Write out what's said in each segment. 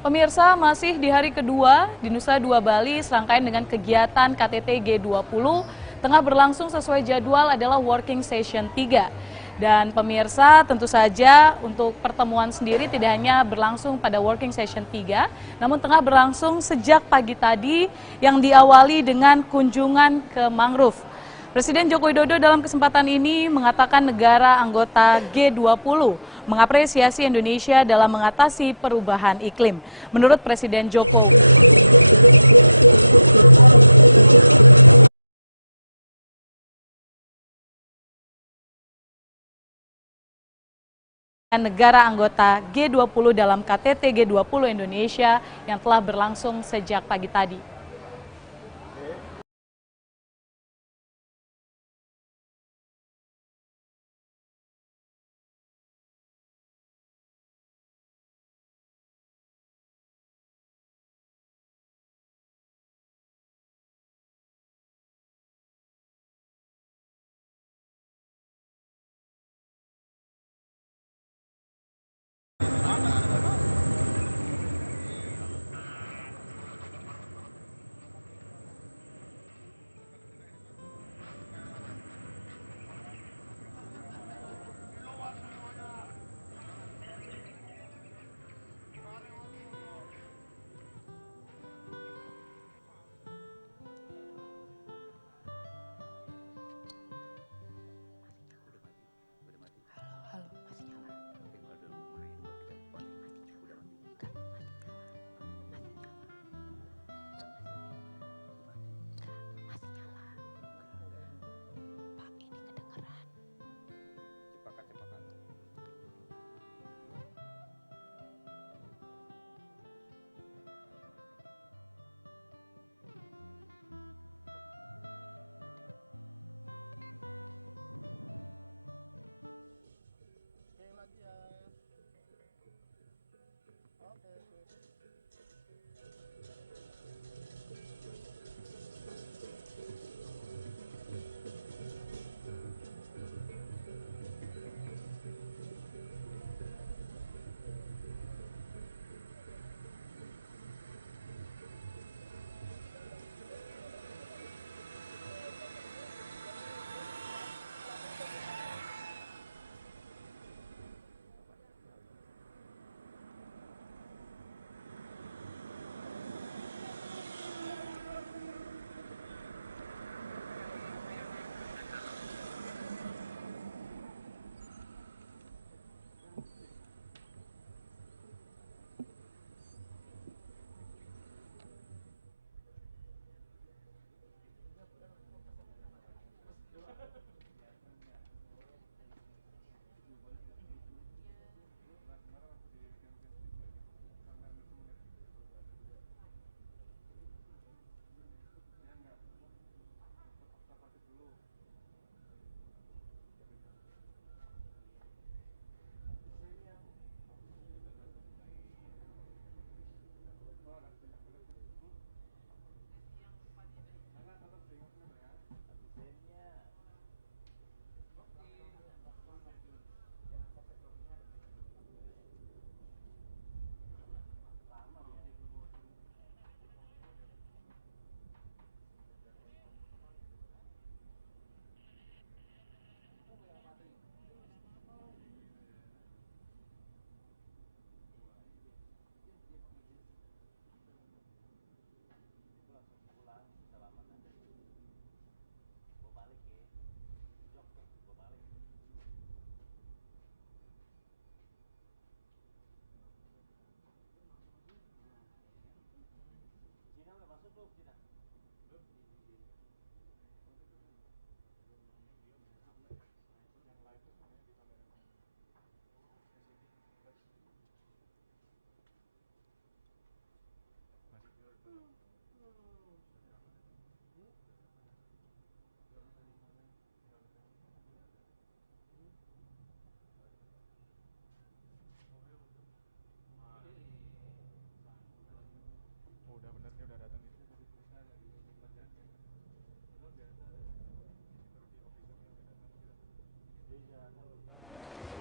Pemirsa, masih di hari kedua di Nusa Dua Bali, serangkaian dengan kegiatan KTT G20 tengah berlangsung sesuai jadwal adalah Working Session 3. Dan pemirsa, tentu saja untuk pertemuan sendiri tidak hanya berlangsung pada Working Session 3, namun tengah berlangsung sejak pagi tadi yang diawali dengan kunjungan ke mangrove. Presiden Joko Widodo dalam kesempatan ini mengatakan negara anggota G20 mengapresiasi Indonesia dalam mengatasi perubahan iklim. Menurut Presiden Joko, negara anggota G20 dalam KTT G20 Indonesia yang telah berlangsung sejak pagi tadi.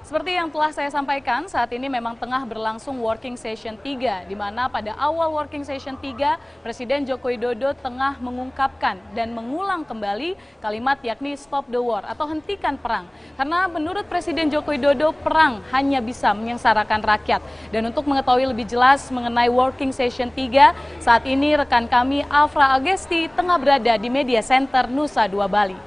Seperti yang telah saya sampaikan, saat ini memang tengah berlangsung working session 3, di mana pada awal working session 3, Presiden Joko Widodo tengah mengungkapkan dan mengulang kembali kalimat yakni stop the war atau hentikan perang. Karena menurut Presiden Joko Widodo, perang hanya bisa menyengsarakan rakyat. Dan untuk mengetahui lebih jelas mengenai working session 3, saat ini rekan kami Afra Agesti tengah berada di Media Center Nusa Dua Bali.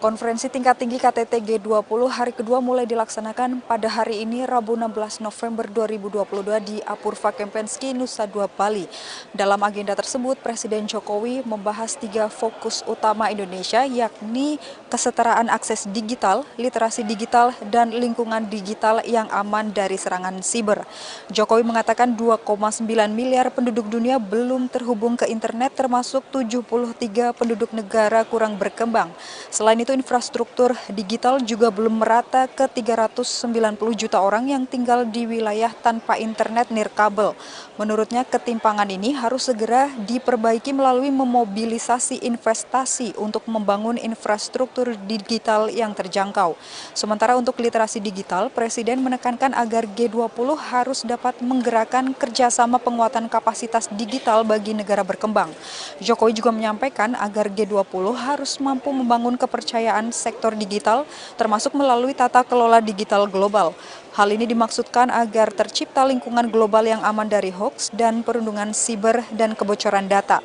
Konferensi tingkat tinggi KTT G20 hari kedua mulai dilaksanakan pada hari ini Rabu 16 November 2022 di Apurva Kempinski, Nusa Dua Bali. Dalam agenda tersebut, Presiden Jokowi membahas 3 fokus utama Indonesia yakni kesetaraan akses digital, literasi digital, dan lingkungan digital yang aman dari serangan siber. Jokowi mengatakan 2,9 miliar penduduk dunia belum terhubung ke internet termasuk 73 penduduk negara kurang berkembang. Selain itu, infrastruktur digital juga belum merata ke 390 juta orang yang tinggal di wilayah tanpa internet nirkabel. Menurutnya, ketimpangan ini harus segera diperbaiki melalui memobilisasi investasi untuk membangun infrastruktur digital yang terjangkau. Sementara untuk literasi digital, Presiden menekankan agar G20 harus dapat menggerakkan kerjasama penguatan kapasitas digital bagi negara berkembang. Jokowi juga menyampaikan agar G20 harus mampu membangun kepercayaan sektor digital, termasuk melalui tata kelola digital global. Hal ini dimaksudkan agar tercipta lingkungan global yang aman dari hoaks dan perundungan siber dan kebocoran data.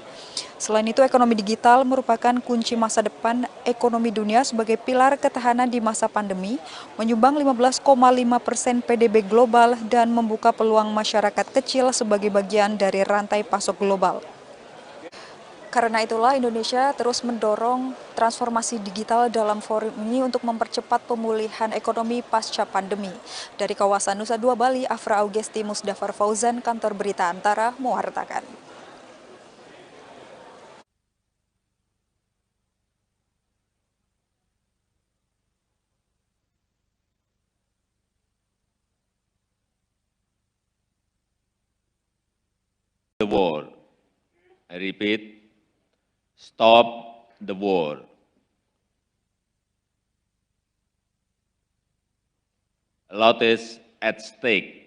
Selain itu, ekonomi digital merupakan kunci masa depan ekonomi dunia sebagai pilar ketahanan di masa pandemi, menyumbang 15,5% PDB global dan membuka peluang masyarakat kecil sebagai bagian dari rantai pasok global. Karena itulah Indonesia terus mendorong transformasi digital dalam forum ini untuk mempercepat pemulihan ekonomi pasca pandemi. Dari kawasan Nusa Dua Bali, Afra Augesti Musdafar Fauzan, Kantor Berita Antara, mewartakan. The war. I repeat, stop the war. A lot is at stake.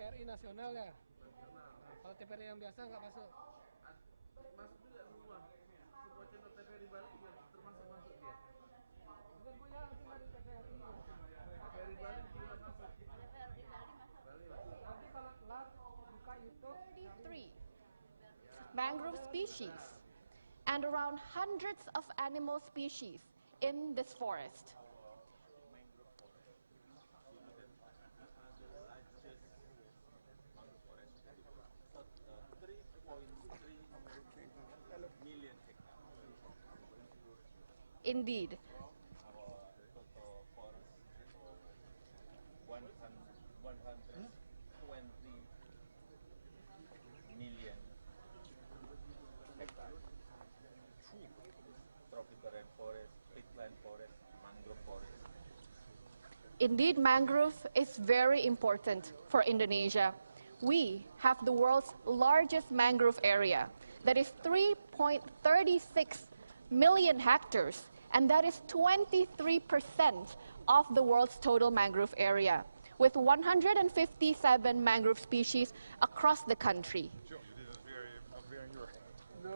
TVRI nasional ya. Kalau TVRI yang biasa nggak masuk. Masuk juga semua. Semua channel TVRI Bali juga termasuk masuk dia. Bukan punya nanti dari TVRI. TVRI Bali juga masuk. Nanti kalau telat buka YouTube. 33 mangrove species and around hundreds of animal species in this forest. Indeed. Tropical rainforest, peatland forest, mangrove forest. Indeed, mangrove is very important for Indonesia. We have the world's largest mangrove area, that is 3.36 million hectares, and that is 23% of the world's total mangrove area, with 157 mangrove species across the country.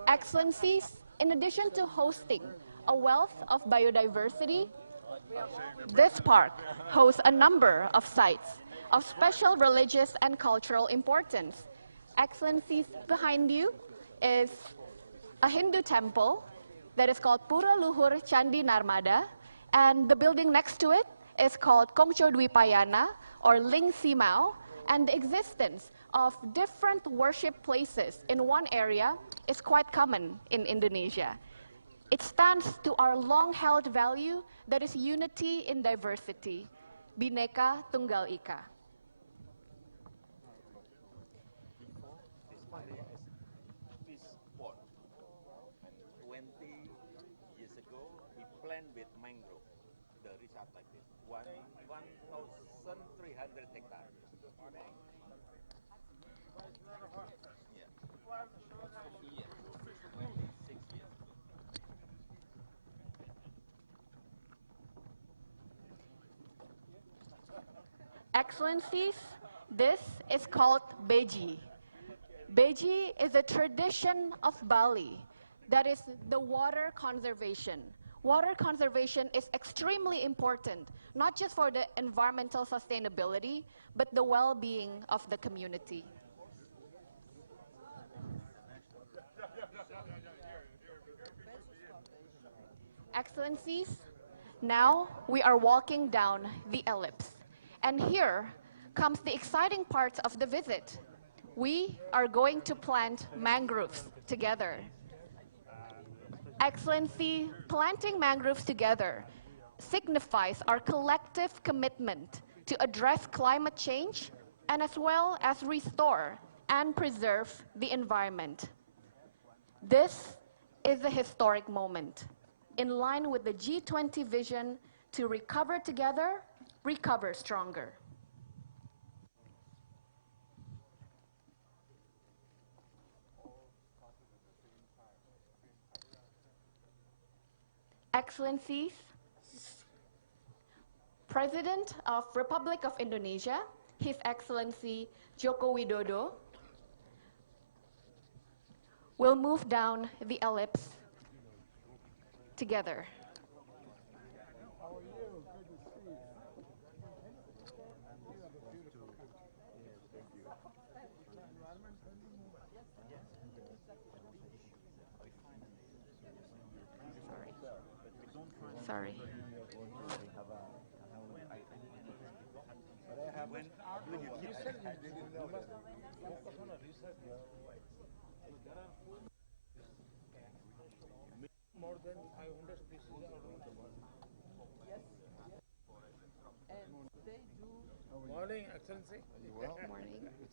Excellencies, in addition to hosting a wealth of biodiversity, this park hosts a number of sites of special religious and cultural importance. Excellencies, behind you is a Hindu temple that is called Pura Luhur Candi Narmada, and the building next to it is called Kongco Dwipayana, or Ling Simao, and the existence of different worship places in one area is quite common in Indonesia. It stands to our long-held value that is unity in diversity, Bhinneka Tunggal Ika. Fish pond. And 20 years ago, we planned with mangrove, the resort like this, 1,300 hectares. Yeah. 6 years. Excellencies, this is called beji. Beji is a tradition of Bali, that is the water conservation. Water conservation is extremely important, not just for the environmental sustainability, but the well-being of the community. Excellencies, now we are walking down the ellipse. And here comes the exciting part of the visit. We are going to plant mangroves together. Excellency, planting mangroves together signifies our collective commitment to address climate change and as well as restore and preserve the environment. This is a historic moment, in line with the G20 vision to recover together, recover stronger. Excellencies, President of Republic of Indonesia, His Excellency Joko Widodo, will move down the ellipse together. Sorry. More than 500 species around the world. Yes. And they do. Morning, Excellency. Well, Morning. see you.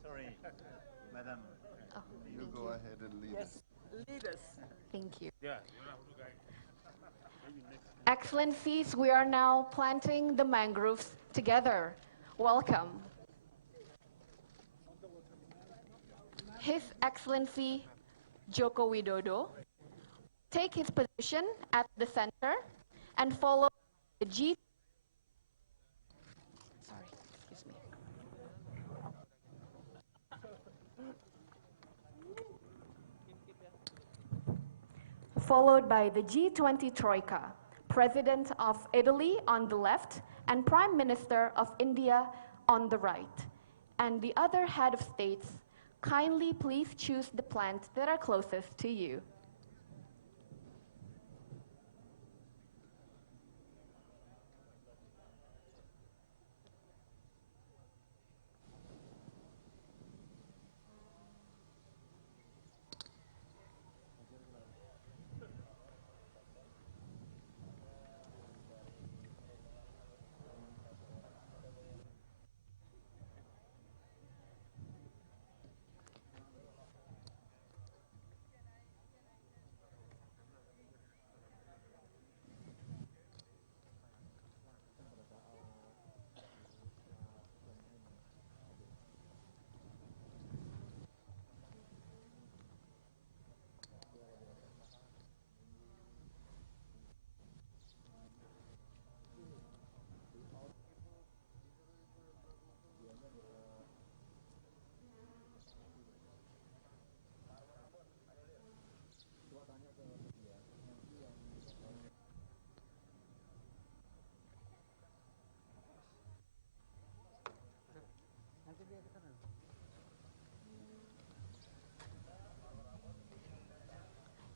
Sorry, Madam. Oh, You go ahead and lead us. Lead us. thank you. Yeah. Excellencies, we are now planting the mangroves together. Welcome. His Excellency Joko Widodo take his position at the center and follow the G. Sorry, excuse me. followed by the G20 Troika, President of Italy on the left and Prime Minister of India on the right. And the other head of states, kindly please choose the plants that are closest to you.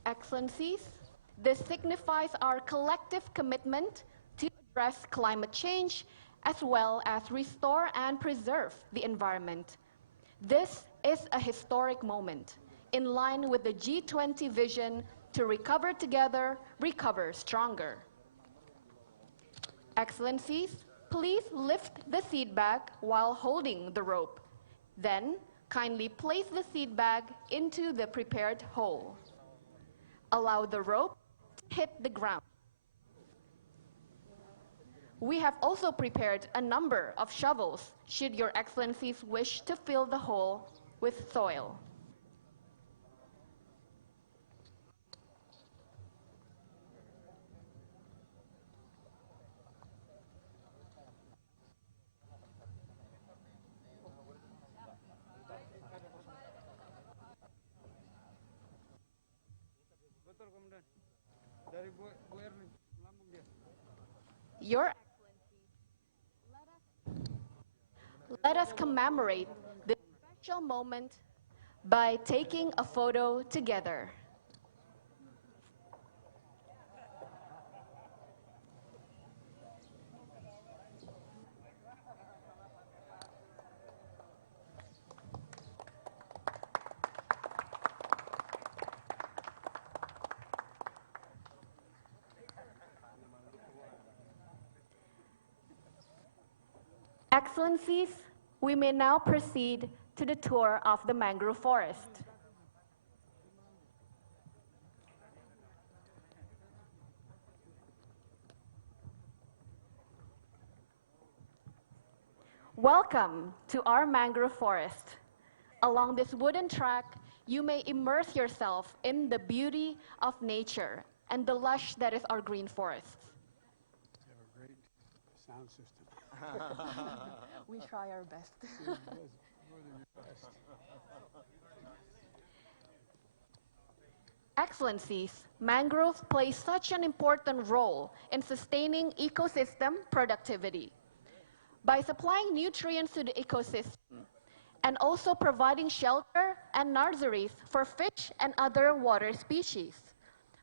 Excellencies, this signifies our collective commitment to address climate change as well as restore and preserve the environment. This is a historic moment in line with the G20 vision to recover together, recover stronger. Excellencies, please lift the seat bag while holding the rope. Then, kindly place the seat bag into the prepared hole. Allow the rope to hit the ground. We have also prepared a number of shovels should your excellencies wish to fill the hole with soil. Betul, Komandan. Dari Bu Erni, lambung dia. Your Let us commemorate this special moment by taking a photo together. Excellencies, we may now proceed to the tour of the mangrove forest. Welcome to our mangrove forest. Along this wooden track, you may immerse yourself in the beauty of nature and the lush that is our green forests. You have a great sound system. We try our best. More than your best. Excellencies, mangroves play such an important role in sustaining ecosystem productivity. By supplying nutrients to the ecosystem and also providing shelter and nurseries for fish and other water species,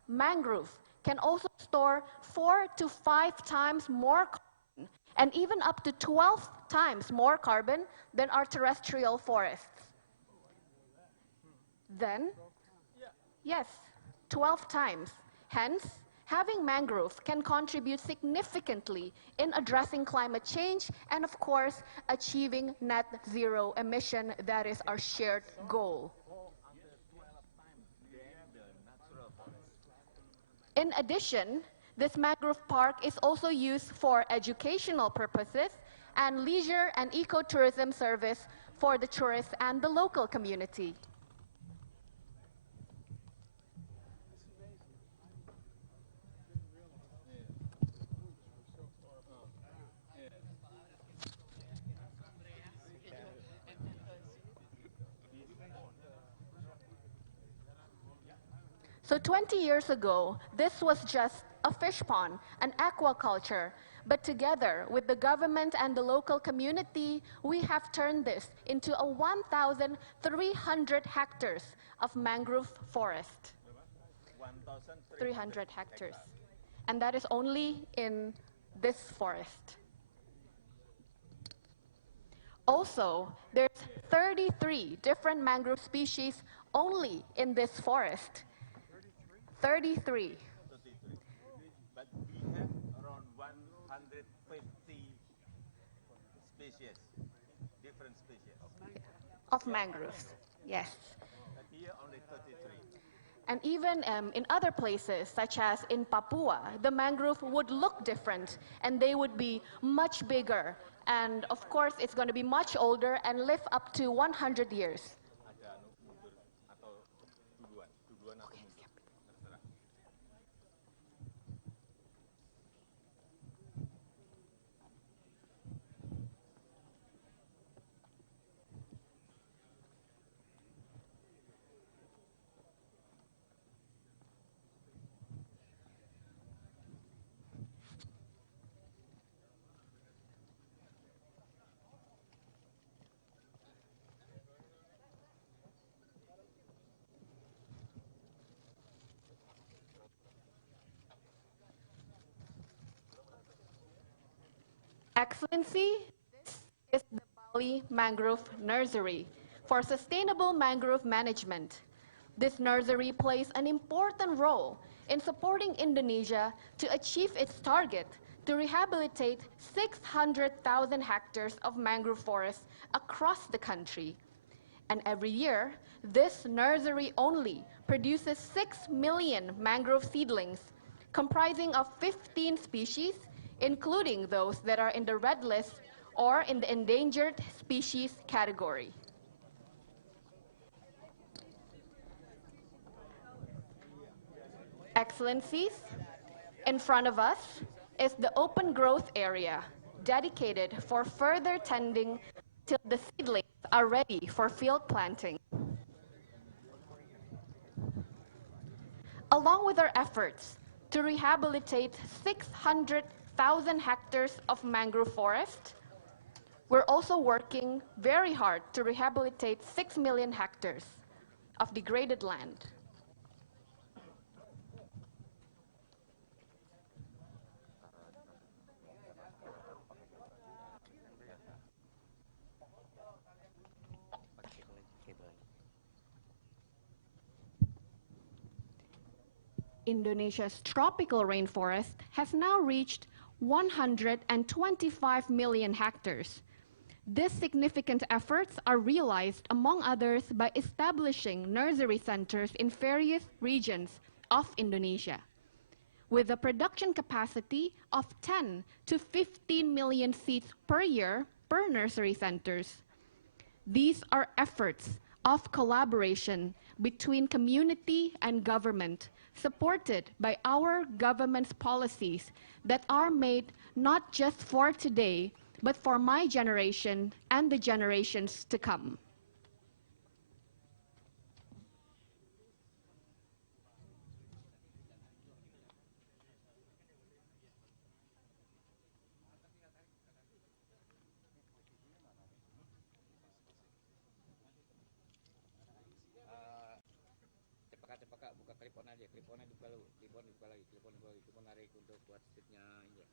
mangroves can also store 4 to 5 times more carbon and even up to 12 times more carbon than our terrestrial forests. Then, yes, 12 times. Hence, having mangroves can contribute significantly in addressing climate change and, of course, achieving net zero emission. That is our shared goal. In addition, this mangrove park is also used for educational purposes and leisure and ecotourism service for the tourists and the local community. So 20 years ago, this was just a fish pond, an aquaculture. But together with the government and the local community, we have turned this into a 1,300 hectares of mangrove forest. 300 hectares. And that is only in this forest. Also, there's 33 different mangrove species only in this forest. 33. But we have around 150 species, different species. Of mangroves, yes. But here only 33. And even in other places, such as in Papua, the mangrove would look different and they would be much bigger. And of course, it's going to be much older and live up to 100 years. Ada mundur atau tuduhan atau mundur, terserah. Excellency, this is the Bali Mangrove Nursery for sustainable mangrove management. This nursery plays an important role in supporting Indonesia to achieve its target to rehabilitate 600,000 hectares of mangrove forests across the country. And every year, this nursery only produces 6 million mangrove seedlings, comprising of 15 species, including those that are in the red list or in the endangered species category. Excellencies, in front of us is the open growth area dedicated for further tending till the seedlings are ready for field planting. Along with our efforts to rehabilitate 600,000 hectares of mangrove forest, we're also working very hard to rehabilitate 6 million hectares of degraded land. Indonesia's tropical rainforest has now reached 125 million hectares. These significant efforts are realized, among others, by establishing nursery centers in various regions of Indonesia, with a production capacity of 10 to 15 million seeds per year per nursery centers. These are efforts of collaboration between community and government, supported by our government's policies that are made not just for today, but for my generation and the generations to come. Cepat buka telepon aja, teleponnya dibuka dulu, telepon narik untuk buat speednya ini.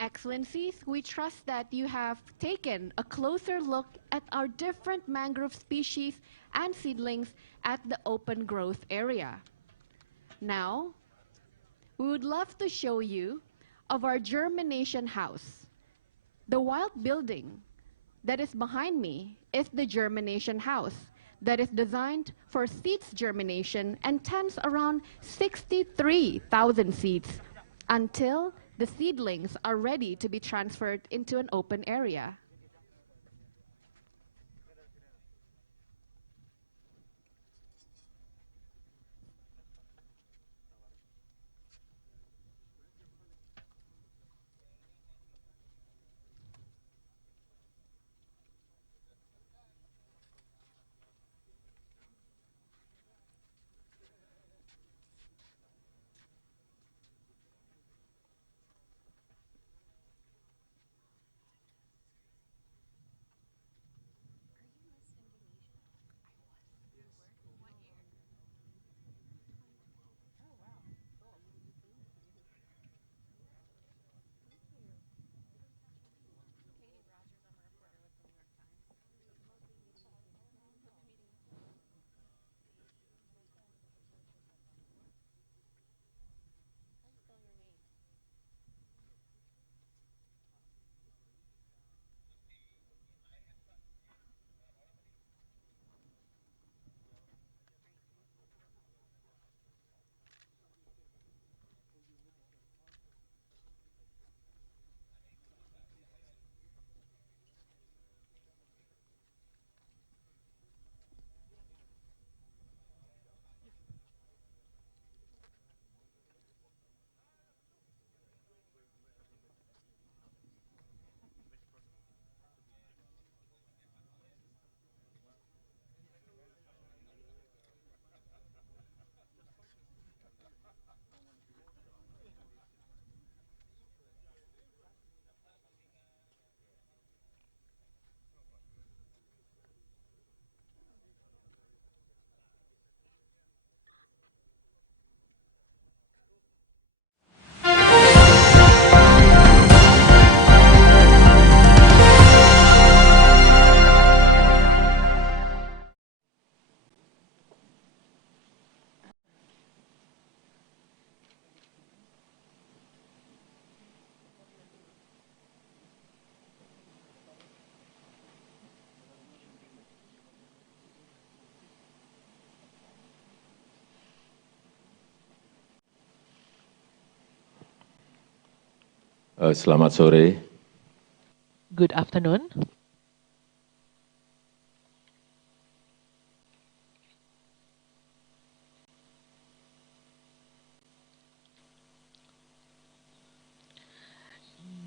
Excellencies, we trust that you have taken a closer look at our different mangrove species and seedlings at the open growth area. Now, we would love to show you of our germination house. The wild building that is behind me is the germination house that is designed for seeds germination and tends around 63,000 seeds until the seedlings are ready to be transferred into an open area.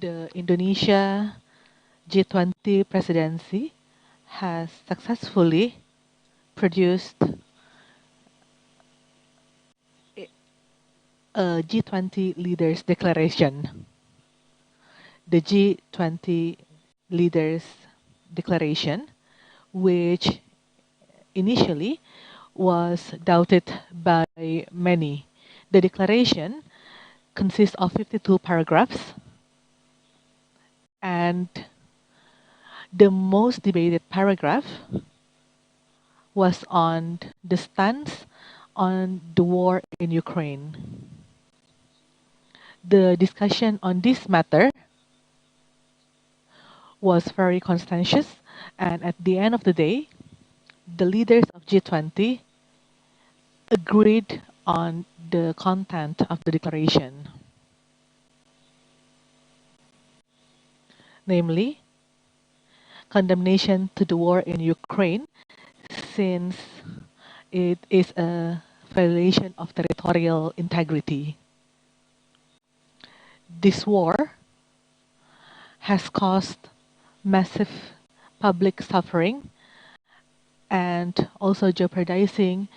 The Indonesia G20 presidency has successfully produced a G20 leaders declaration. The G20 leaders declaration, which initially was doubted by many. The declaration consists of 52 paragraphs, and the most debated paragraph was on the stance on the war in Ukraine. The discussion on this matter was very contentious, and at the end of the day, the leaders of G20 agreed on the content of the declaration, namely condemnation to the war in Ukraine, since it is a violation of territorial integrity. This war has caused massive public suffering and also jeopardizing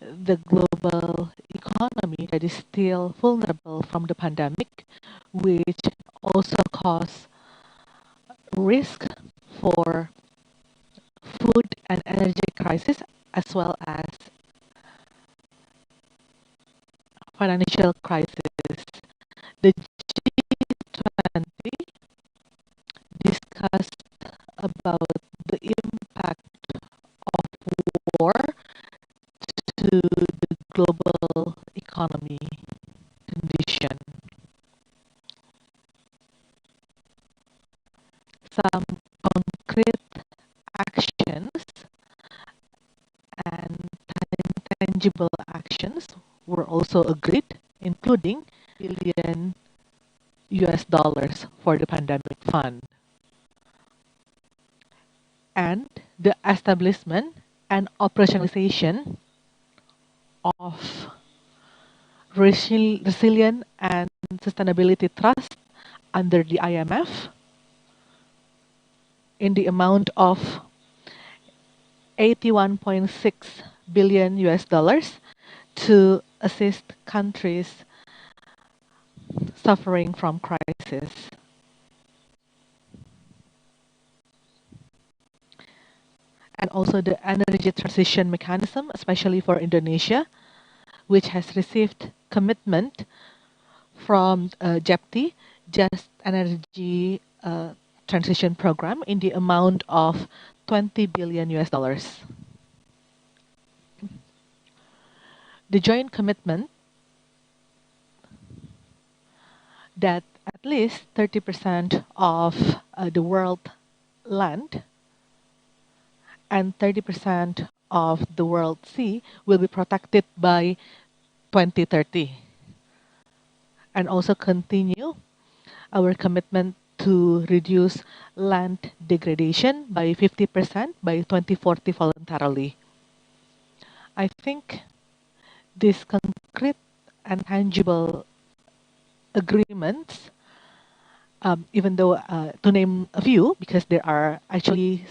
the global economy that is still vulnerable from the pandemic, which also cause risk for food and energy crisis, as well as financial crisis. The G20 some concrete actions and tangible actions were also agreed, including billion US dollars for the pandemic fund and the establishment and operationalization of resilient and sustainability trust under the IMF in the amount of 81.6 billion US dollars to assist countries suffering from crisis. And also the energy transition mechanism, especially for Indonesia, which has received commitment from JEPT, Just Energy Transition Program, in the amount of 20 billion US dollars. The joint commitment that at least 30% of the world land and 30% of the world sea will be protected by 2030. And also continue our commitment to reduce land degradation by 50% by 2040 voluntarily. I think these concrete and tangible agreements, even though to name a few, because there are actually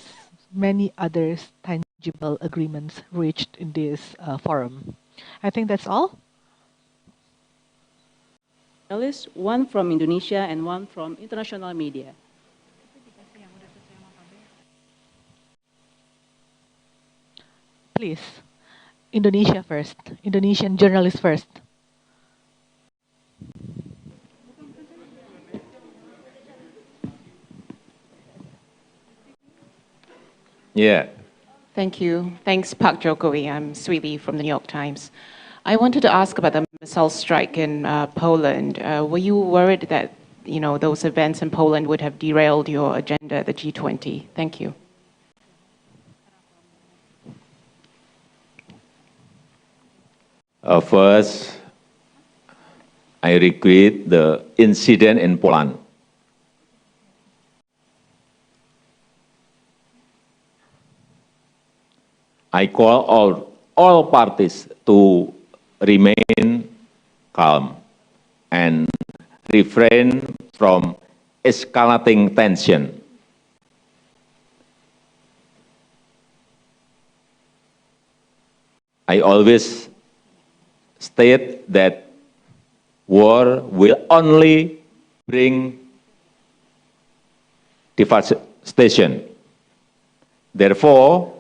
many other tangible agreements reached in this forum. I think that's all. One from Indonesia and one from international media. Please, Indonesia first. Indonesian journalists first. Yeah. Thank you. Thanks, Pak Jokowi. I'm Sweetie from the New York Times. I wanted to ask about the missile strike in Poland. Were you worried that those events in Poland would have derailed your agenda at the G20? Thank you. First, I regret the incident in Poland. I call all parties to remain calm and refrain from escalating tension. I always state that war will only bring devastation. Therefore,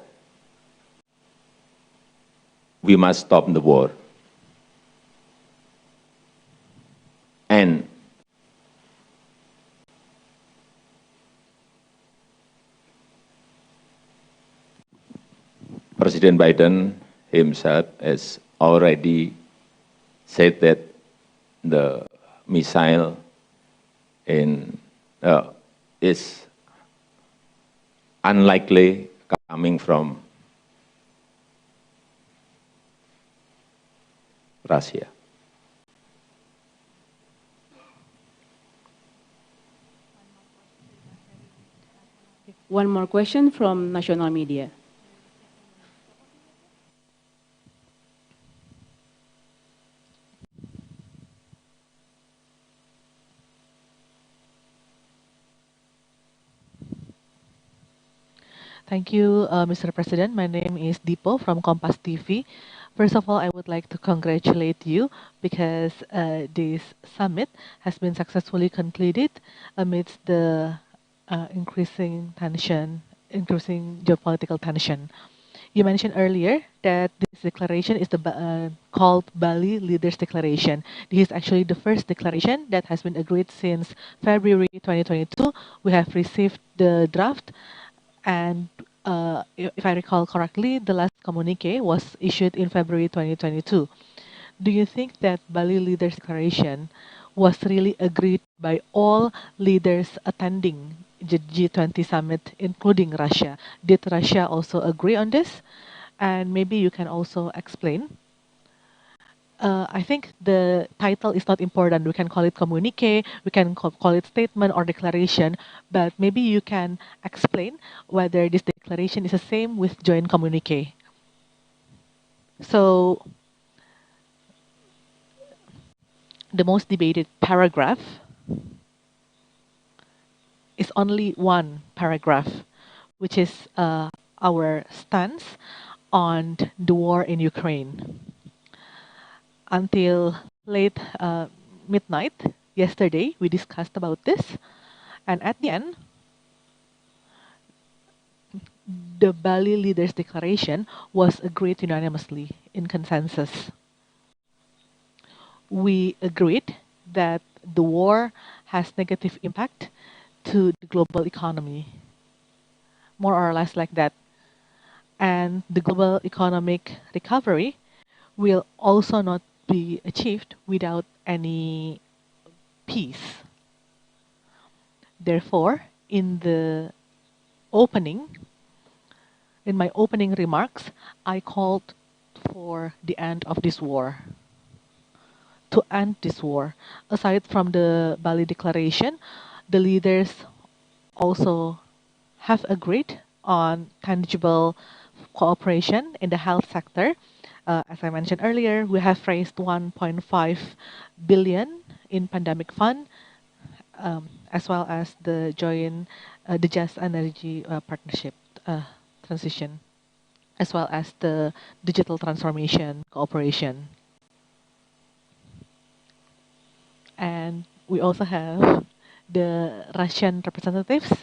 we must stop the war. And President Biden himself has already said that the missile is unlikely coming from Russia. One more question from national media. Thank you, Mr. President. My name is Dipo from Kompas TV. First of all, I would like to congratulate you because this summit has been successfully concluded amidst the increasing geopolitical tension. You mentioned earlier that this declaration is called Bali Leaders Declaration. This is actually the first declaration that has been agreed since February 2022. We have received the draft, and if I recall correctly, the last communique was issued in February 2022. Do you think that Bali Leaders Declaration was really agreed by all leaders attending the G20 summit, including Russia. Did Russia also agree on this? And maybe you can also explain. I think the title is not important. We can call it communique, we can call it statement or declaration, but maybe you can explain whether this declaration is the same with joint communique. So the most debated paragraph is only one paragraph, which is our stance on the war in Ukraine. Until late midnight yesterday, we discussed about this, and at the end, the Bali Leaders Declaration was agreed unanimously in consensus. We agreed that the war has negative impact to the global economy, more or less like that. And the global economic recovery will also not be achieved without any peace. Therefore, in my opening remarks, I called for the end of this war. To end this war, aside from the Bali Declaration, the leaders also have agreed on tangible cooperation in the health sector. As I mentioned earlier, we have raised 1.5 billion in pandemic fund, as well as the Just Energy Partnership transition, as well as the digital transformation cooperation. And we also have the Russian representatives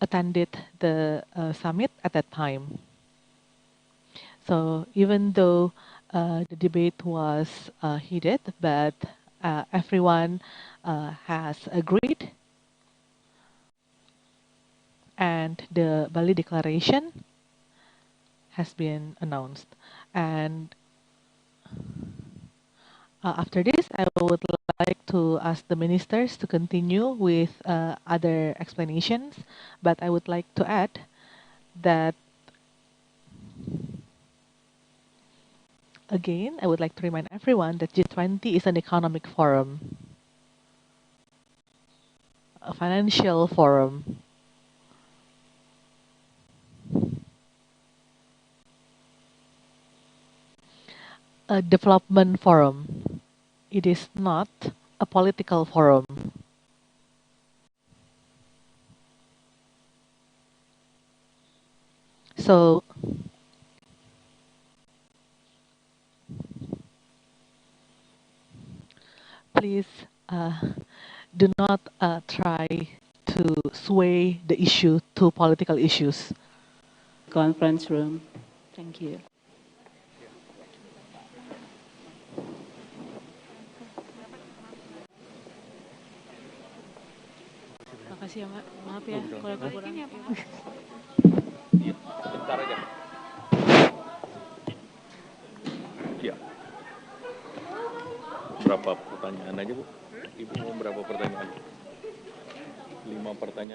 attended the summit at that time. So even though the debate was heated, but everyone has agreed, and the Bali Declaration has been announced. And after this, I would like to ask the ministers to continue with other explanations, but I would like to add that, again, I would like to remind everyone that G20 is an economic forum, a financial forum, a development forum. It is not a political forum. So please do not try to sway the issue to political issues. Conference room. Thank you. Makasih ya, Mbak. Maaf ya kalau ada kekurangan. Iya, bentar aja. Iya. Berapa pertanyaan aja, Bu? Ibu mau berapa pertanyaan? 5 pertanyaan.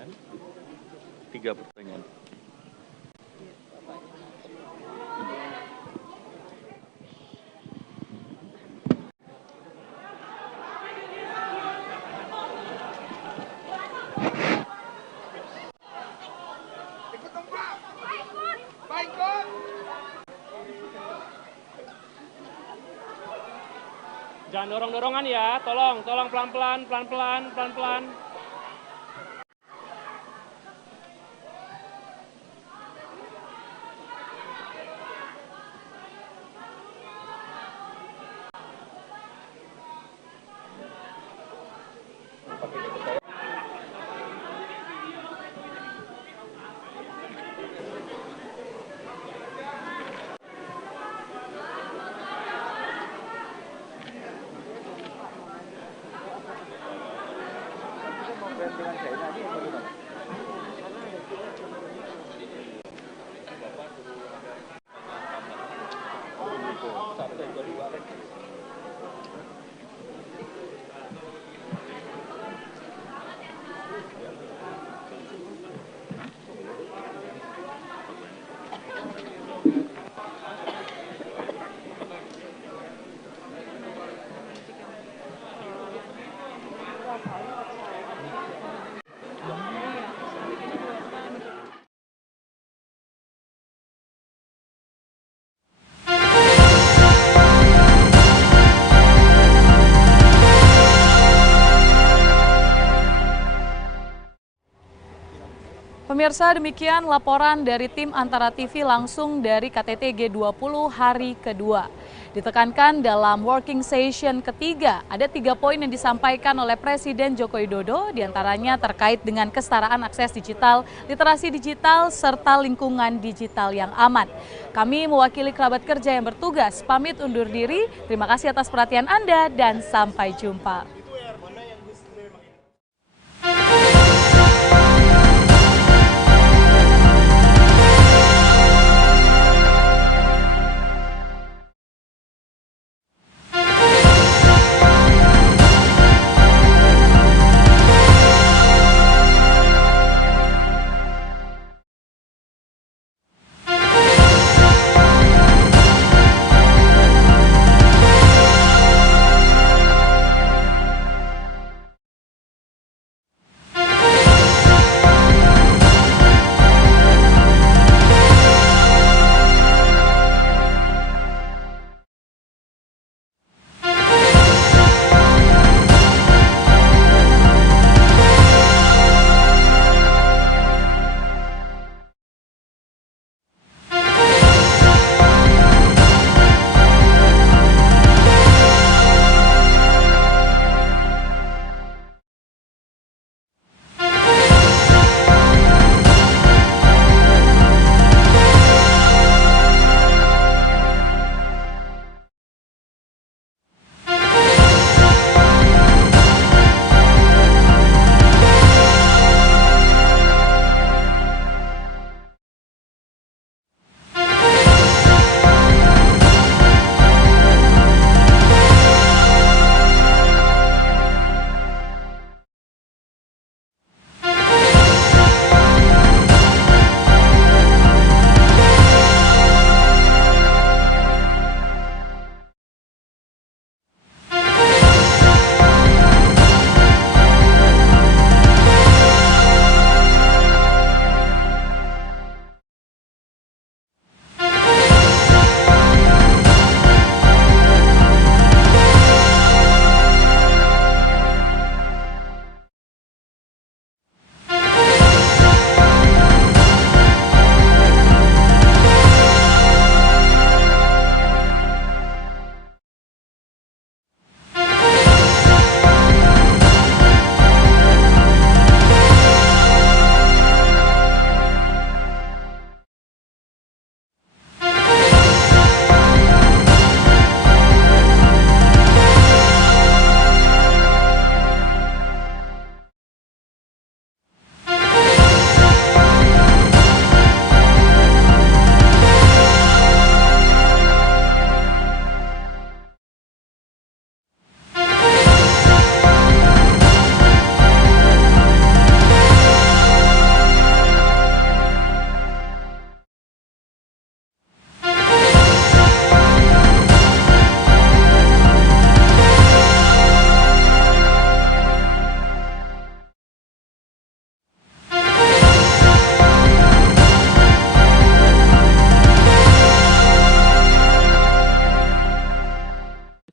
pemirsa, demikian laporan dari tim Antara TV langsung dari KTT G20 hari kedua. Ditekankan dalam working session ketiga, ada 3 poin yang disampaikan oleh Presiden Joko Widodo, diantaranya terkait dengan kesetaraan akses digital, literasi digital, serta lingkungan digital yang aman. Kami mewakili kerabat kerja yang bertugas, pamit undur diri. Terima kasih atas perhatian Anda dan sampai jumpa.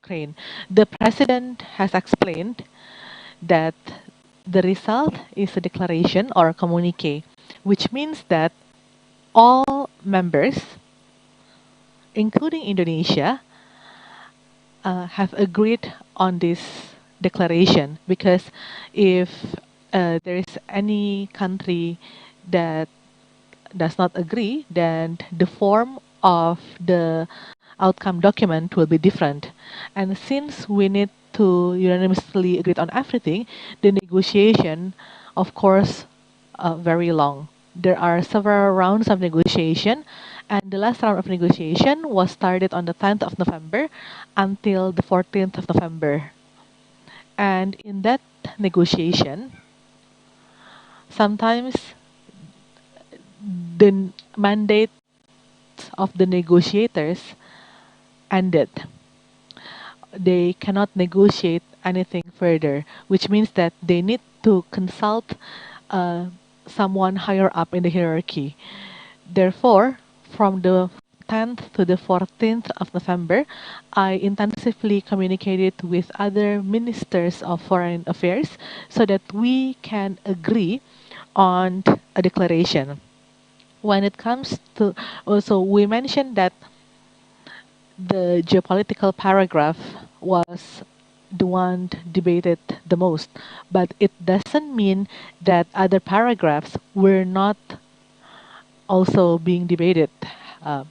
Ukraine. The president has explained that the result is a declaration or a communique, which means that all members, including Indonesia, have agreed on this declaration, because if there is any country that does not agree, then the form of the outcome document will be different. And since we need to unanimously agree on everything, the negotiation, of course, very long. There are several rounds of negotiation, and the last round of negotiation was started on the 10th of November until the 14th of November. And in that negotiation, sometimes the mandate of the negotiators ended. They cannot negotiate anything further, which means that they need to consult someone higher up in the hierarchy. Therefore, from the 10th to the 14th of November, I intensively communicated with other ministers of foreign affairs so that we can agree on a declaration. When it comes to, also we mentioned that the geopolitical paragraph was the one debated the most, but it doesn't mean that other paragraphs were not also being debated. Uh,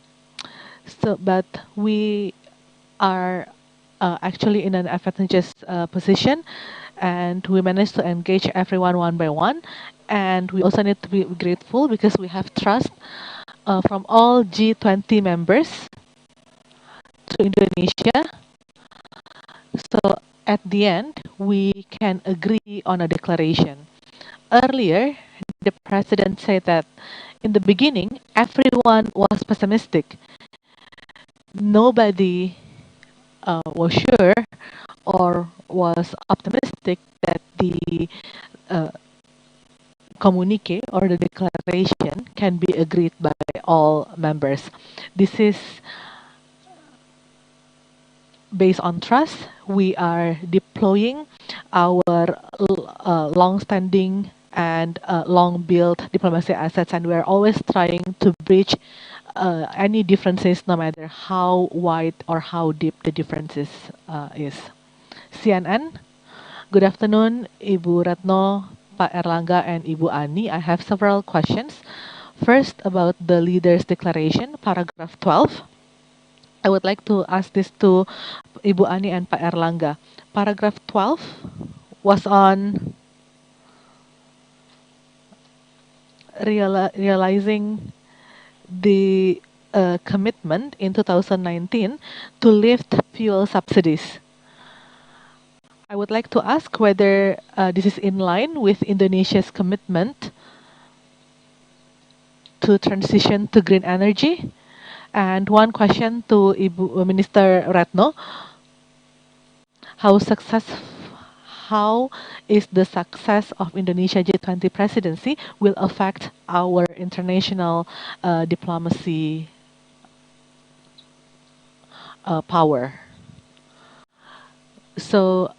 but we are actually in an advantageous position, and we managed to engage everyone one by one. And we also need to be grateful because we have trust from all G20 members to Indonesia. So at the end, we can agree on a declaration. Earlier, the president said that in the beginning, everyone was pessimistic. Nobody was sure or was optimistic that the uh, communique or the declaration can be agreed by all members. This is based on trust. We are deploying our long-standing and long-built diplomacy assets, and we're always trying to bridge any differences, no matter how wide or how deep the differences is. CNN, good afternoon, Ibu Retno, Pak Erlangga, and Ibu Ani. I have several questions. First, about the Leaders' Declaration, paragraph 12. I would like to ask this to Ibu Ani and Pak Erlangga. Paragraph 12 was on realizing the commitment in 2019 to lift fuel subsidies. I would like to ask whether this is in line with Indonesia's commitment to transition to green energy. And one question to Ibu Minister Retno: how is the success of Indonesia G20 presidency will affect our international diplomacy power? So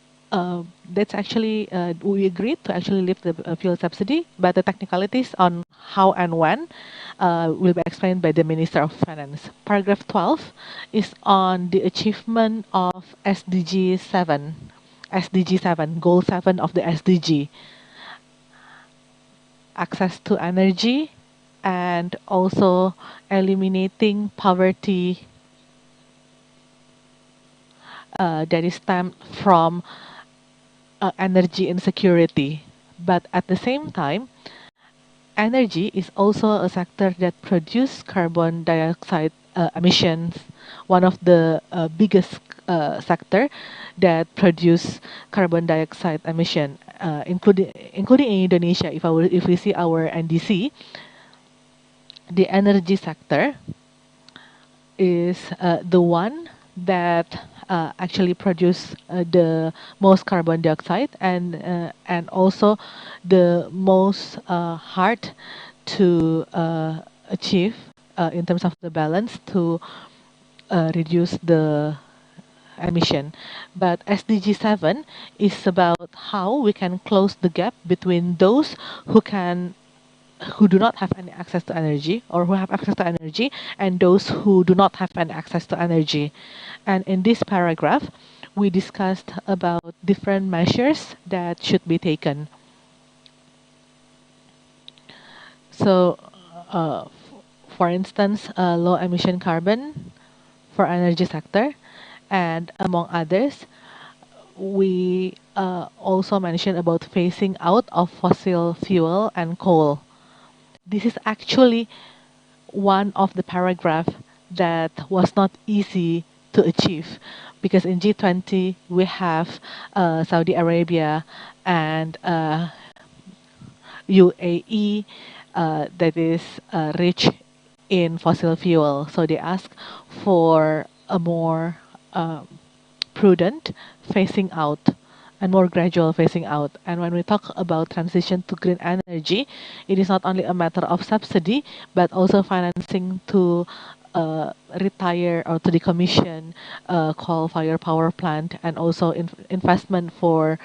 that's actually, we agreed to actually lift the fuel subsidy, but the technicalities on how and when will be explained by the Minister of Finance. Paragraph 12 is on the achievement of SDG 7. SDG 7, Goal 7 of the SDG. Access to energy and also eliminating poverty that is stemmed from energy insecurity. But at the same time, energy is also a sector that produces carbon dioxide emissions, one of the biggest sector that produce carbon dioxide emission, including in Indonesia. If we see our NDC, the energy sector is the one that actually produce the most carbon dioxide and also the most hard to achieve in terms of the balance to reduce the emission. But SDG 7 is about how we can close the gap between those who do not have any access to energy or who have access to energy and those who do not have any access to energy. And in this paragraph, we discussed about different measures that should be taken. So, for instance, low emission carbon for energy sector, and among others, we also mentioned about phasing out of fossil fuel and coal. This is actually one of the paragraph that was not easy to achieve because in G20 we have Saudi Arabia and UAE that is rich in fossil fuel. So they ask for a more prudent phasing out and more gradual phasing out. And when we talk about transition to green energy, it is not only a matter of subsidy, but also financing to retire or to decommission coal-fired power plant, and also investment for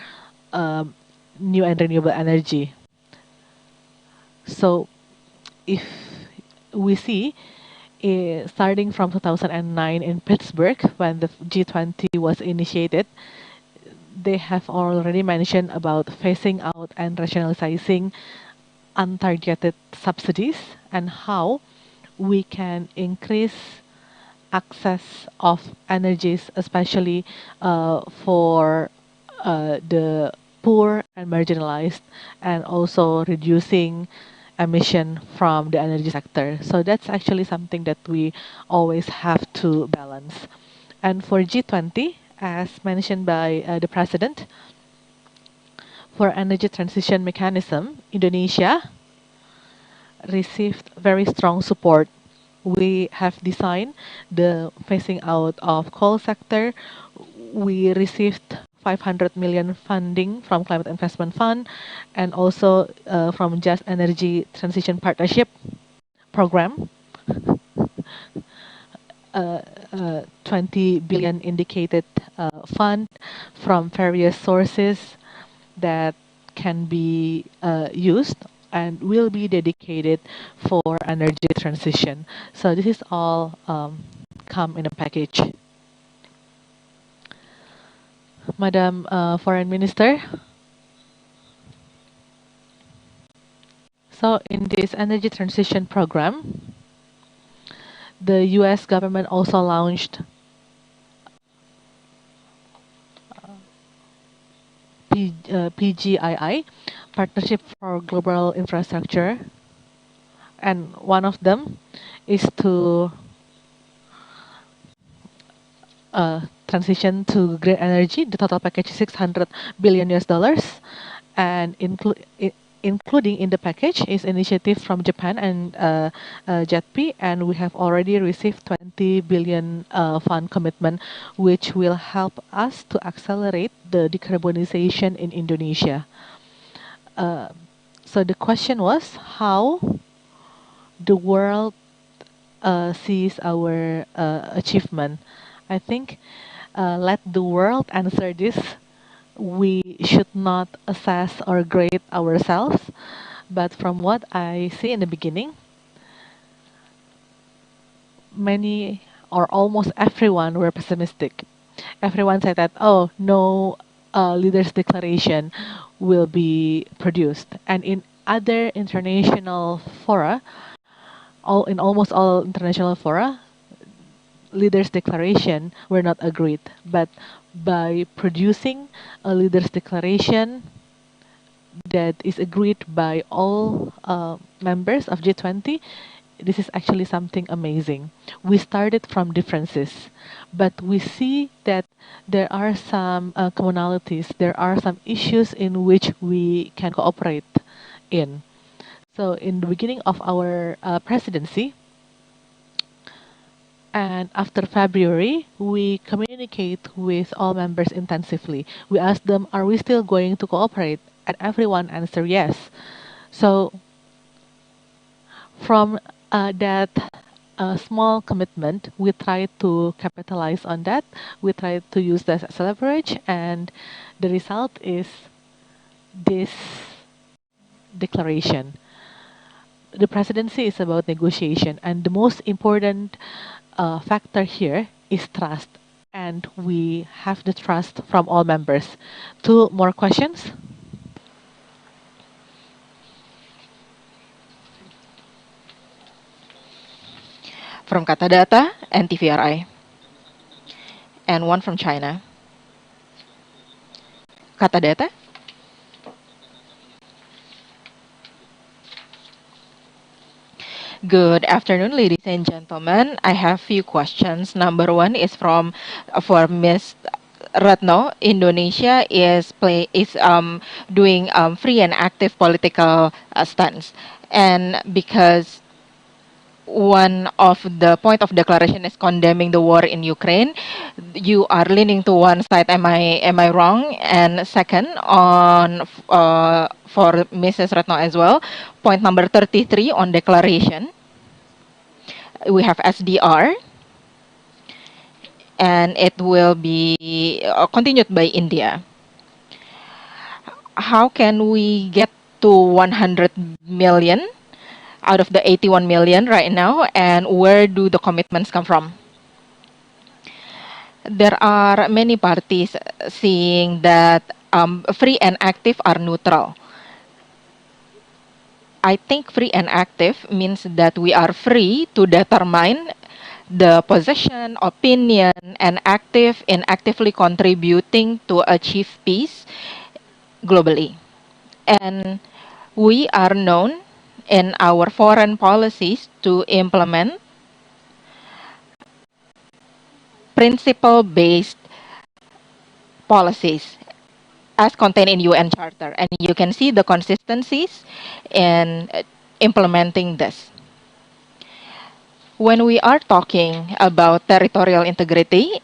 new and renewable energy. So if we see, starting from 2009 in Pittsburgh, when the G20 was initiated, they have already mentioned about phasing out and rationalizing untargeted subsidies and how we can increase access of energies, especially for the poor and marginalized, and also reducing emission from the energy sector. So that's actually something that we always have to balance. And for G20, as mentioned by the President, for energy transition mechanism, Indonesia received very strong support. We have designed the phasing out of coal sector. We received 500 million funding from Climate Investment Fund and also from Just Energy Transition Partnership Program. 20 billion indicated fund from various sources that can be used and will be dedicated for energy transition. So this is all come in a package. Madam Foreign Minister, so in this energy transition program, the US government also launched PGII, Partnership for Global Infrastructure, and one of them is to transition to green energy. The total package is 600 billion US dollars, and including in the package is initiative from Japan and JETP, and we have already received 20 billion fund commitment, which will help us to accelerate the decarbonization in Indonesia. So the question was how the world sees our achievement. I think let the world answer this. We should not assess or grade ourselves, but from what I see in the beginning, many or almost everyone were pessimistic. Everyone said that, oh, no leaders' declaration will be produced. And in other international fora, in almost all international fora, leaders' declaration were not agreed. But by producing a leaders' declaration that is agreed by all members of G20, this is actually something amazing. We started from differences, but we see that there are some commonalities, there are some issues in which we can cooperate in. So in the beginning of our presidency, and after February, we communicate with all members intensively. We ask them, are we still going to cooperate? And everyone answered yes. So from that small commitment, we try to capitalize on that. We try to use that as leverage, and the result is this declaration. The presidency is about negotiation, and the most important factor here is trust, and we have the trust from all members. Two more questions. From Katadata and TVRI, and one from China. Katadata. Good afternoon, ladies and gentlemen. I have few questions. Number one is for Ms. Retno. Indonesia is doing free and active political stance, and because one of the point of declaration is condemning the war in Ukraine, you are leaning to one side. Am I wrong? And second, for Mrs. Retno as well, point number 33 on declaration, we have SDR, and it will be continued by India. How can we get to 100 million out of the 81 million right now, and where do the commitments come from? There are many parties saying that free and active are neutral. I think free and active means that we are free to determine the position, opinion, and active in actively contributing to achieve peace globally. And we are known in our foreign policies to implement principle-based policies as contained in UN Charter. And you can see the consistencies in implementing this. When we are talking about territorial integrity,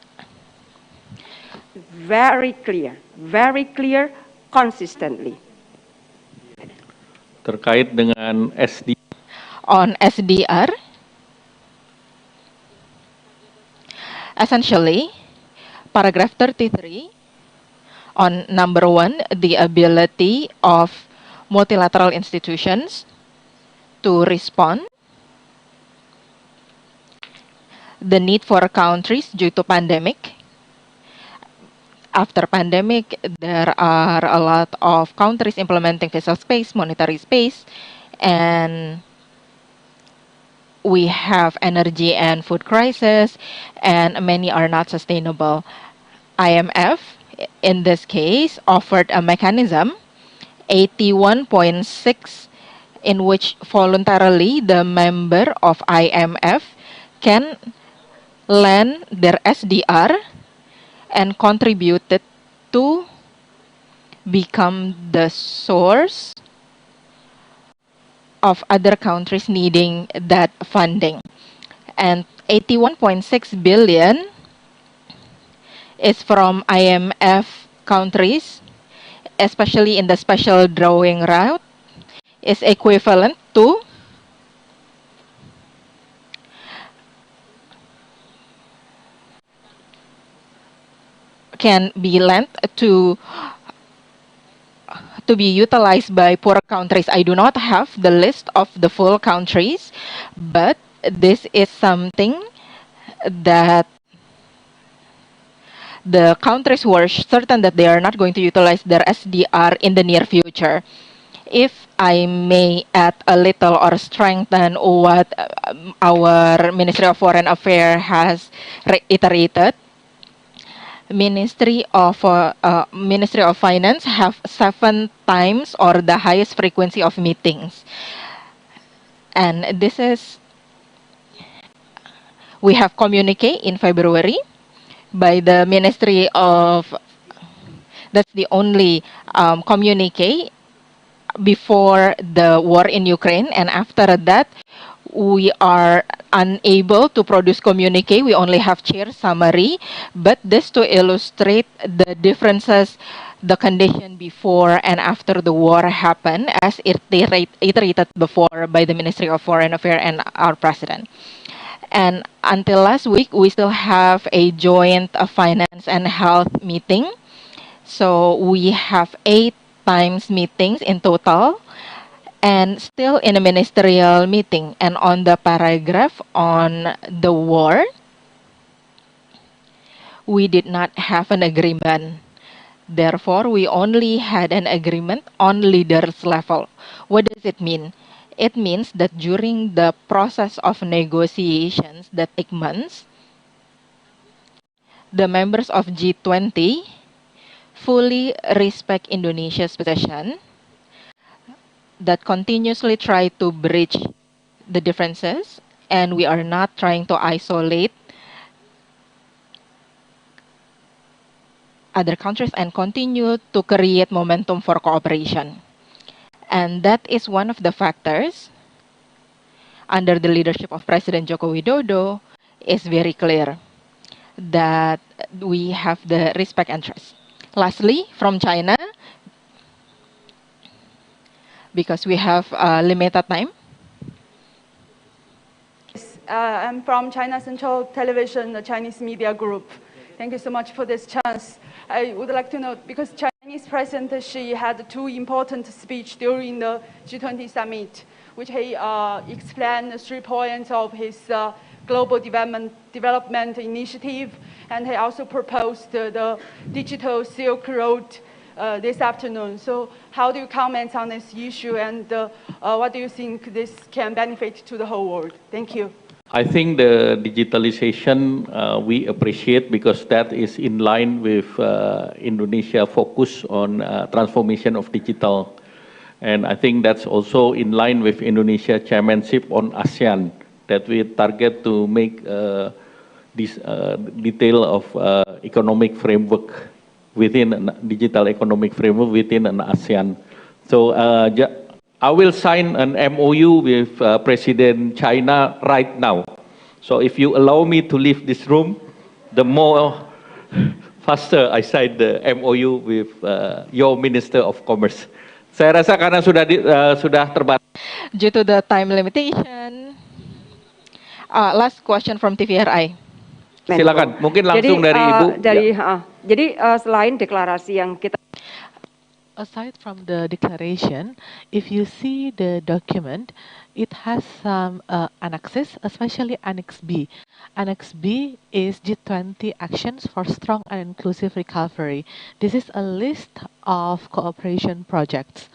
very clear, consistently. Terkait dengan SD. On SDR, essentially, paragraph 33 on number 1, the ability of multilateral institutions to respond, the need for countries due to pandemic. After pandemic, there are a lot of countries implementing fiscal space, monetary space, and we have energy and food crisis, and many are not sustainable. IMF, in this case, offered a mechanism, 81.6, in which voluntarily the member of IMF can lend their SDR and contributed to become the source of other countries needing that funding. And 81.6 billion is from IMF countries, especially in the special drawing route, is equivalent to can be lent to be utilized by poor countries. I do not have the list of the full countries, but this is something that the countries who are certain that they are not going to utilize their SDR in the near future. If I may add a little or strengthen what our Ministry of Foreign Affairs has reiterated, Ministry of Finance have 7 times or the highest frequency of meetings, and this is we have communique in February by the Ministry of. That's the only communique before the war in Ukraine, and after that we are unable to produce communique. We only have chair summary, but this to illustrate the differences, the condition before and after the war happened, as iterated before by the Ministry of Foreign Affairs and our president. And until last week, we still have a joint finance and health meeting. So we have 8 times meetings in total, and still in a ministerial meeting. And on the paragraph on the war, we did not have an agreement. Therefore, we only had an agreement on leaders level. What does it mean? It means that during the process of negotiations that take months, the members of G20 fully respect Indonesia's position, that continuously try to bridge the differences, and we are not trying to isolate other countries and continue to create momentum for cooperation. And that is one of the factors under the leadership of President Joko Widodo is very clear that we have the respect and trust. Lastly, from China, because we have limited time. I'm from China Central Television, the Chinese media group. Thank you so much for this chance. I would like to know, because Chinese President Xi had 2 important speeches during the G20 summit. which he explained the 3 points of his global development initiative, and he also proposed the digital Silk Road this afternoon. So how do you comment on this issue, and what do you think this can benefit to the whole world? Thank you. I think the digitalization we appreciate because that is in line with Indonesia focus on transformation of digital. And I think that's also in line with Indonesia chairmanship on ASEAN, that we target to make this detail of economic framework within a digital economic framework within an ASEAN. So I will sign an MOU with President China right now. So if you allow me to leave this room, the more faster I sign the MOU with your Minister of Commerce. Saya rasa karena sudah terbatas. Due to the time limitation, last question from TVRI. Silakan, mungkin langsung dari Ibu. Jadi selain deklarasi yang kita Aside from the declaration, if you see the document, it has some annexes, especially Annex B. Annex B is G20 actions for strong and inclusive recovery. This is a list of cooperation projects.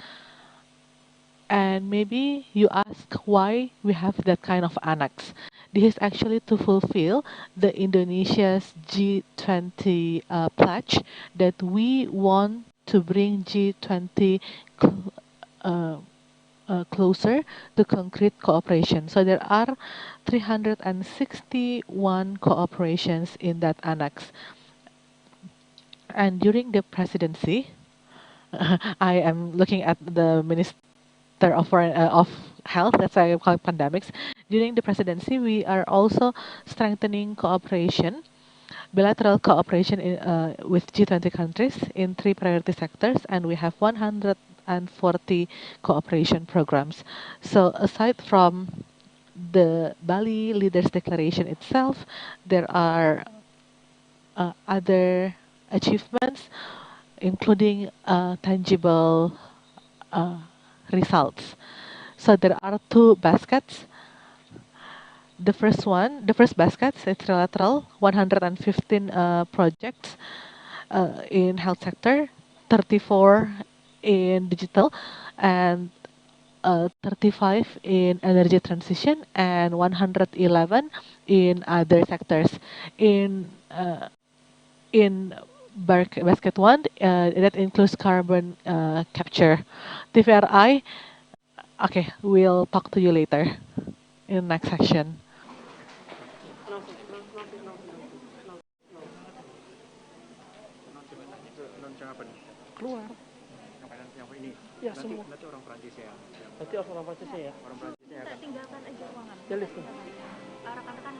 And maybe you ask why we have that kind of annex. This is actually to fulfill the Indonesia's G20 pledge that we want to bring G20 closer to concrete cooperation. So there are 361 cooperations in that annex. And during the presidency, I am looking at the Minister of Health, that's why I call it pandemics. During the presidency, we are also strengthening cooperation, bilateral cooperation with G20 countries in 3 priority sectors, and we have 140 cooperation programs. So aside from the Bali Leaders Declaration itself, there are other achievements, including tangible results. So there are 2 baskets. The first basket is trilateral, 115 projects in health sector, 34 in digital, and 35 in energy transition, and 111 in other sectors. In basket 1, that includes carbon capture. TVRI, okay, we'll talk to you later in the next section. Keluar. Yang ini. Ya, semua. Nanti orang Prancis ya. Nanti orang Prancisnya ya. Orang Prancisnya. Tinggalkan aja ruangan. Ya, lihat. Rekan-rekan